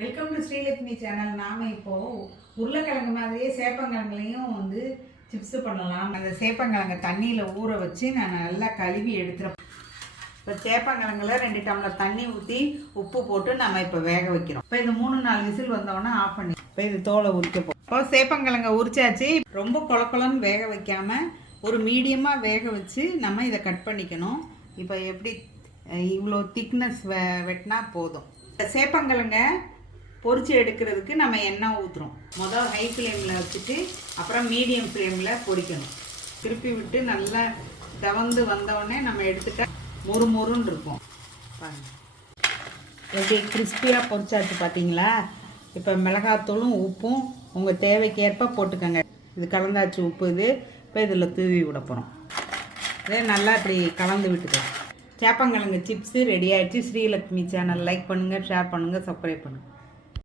Welcome to Srilakshmi channel நாம இப்போது உருளைக்கிழங்கு மாதிரியே சேப்பங்கிழங்குலையும் வந்து சிப்ஸு பண்ணலாம். அந்த சேப்பங்கிழங்க தண்ணியில் ஊற வச்சு நான் நல்லா கழுவி எடுத்துகிறேன் இப்போ சேப்பங்கிழங்குல ரெண்டு டம்ளர் தண்ணி ஊற்றி உப்பு போட்டு நம்ம இப்போ வேக வைக்கிறோம். இப்போ இது மூணு நாலு விசில் வந்தோடனே ஆஃப் பண்ணி இப்போ இது தோலை உரிக்க போகும் இப்போ சேப்பங்கிழங்க உரிச்சாச்சு. ரொம்ப கொல வேக வைக்காமல் ஒரு மீடியமாக வேக வச்சு நம்ம இதை கட் பண்ணிக்கணும். இப்போ எப்படி இவ்வளோ திக்னஸ் வெ வெட்டினா போதும். இந்த சேப்பங்கிழங்க பொறிச்சு எடுக்கிறதுக்கு நம்ம எண்ணெய் ஊற்றுறோம் முதல் ஹை ஃப்ளேமில் வச்சுட்டு அப்புறம் மீடியம் ஃப்ளேமில் பொரிக்கணும் திருப்பி விட்டு நல்லா தவந்து வந்தவுடனே நம்ம எடுத்துட்டா மொறு மொறுன்னு இருக்கும். பாருங்கள் எப்படி கிறிஸ்பியாக பொரிச்சாச்சு பார்த்தீங்களா இப்போ மிளகாத்தூளும் உப்பும் உங்கள் தேவைக்கேற்ப போட்டுக்கோங்க. இது கலந்தாச்சு உப்பு இது. இப்போ இதில் தூவி விட போகிறோம் இதே நல்லா இப்படி கலந்து விட்டுக்கலாம். சேப்பங்கிழங்கு சிப்ஸு ரெடி ஆகிடுச்சு ஸ்ரீலக்ஷ்மி சேனல் லைக் பண்ணுங்கள் ஷேர் பண்ணுங்கள் சப்ஸ்கிரைப் பண்ணுங்கள்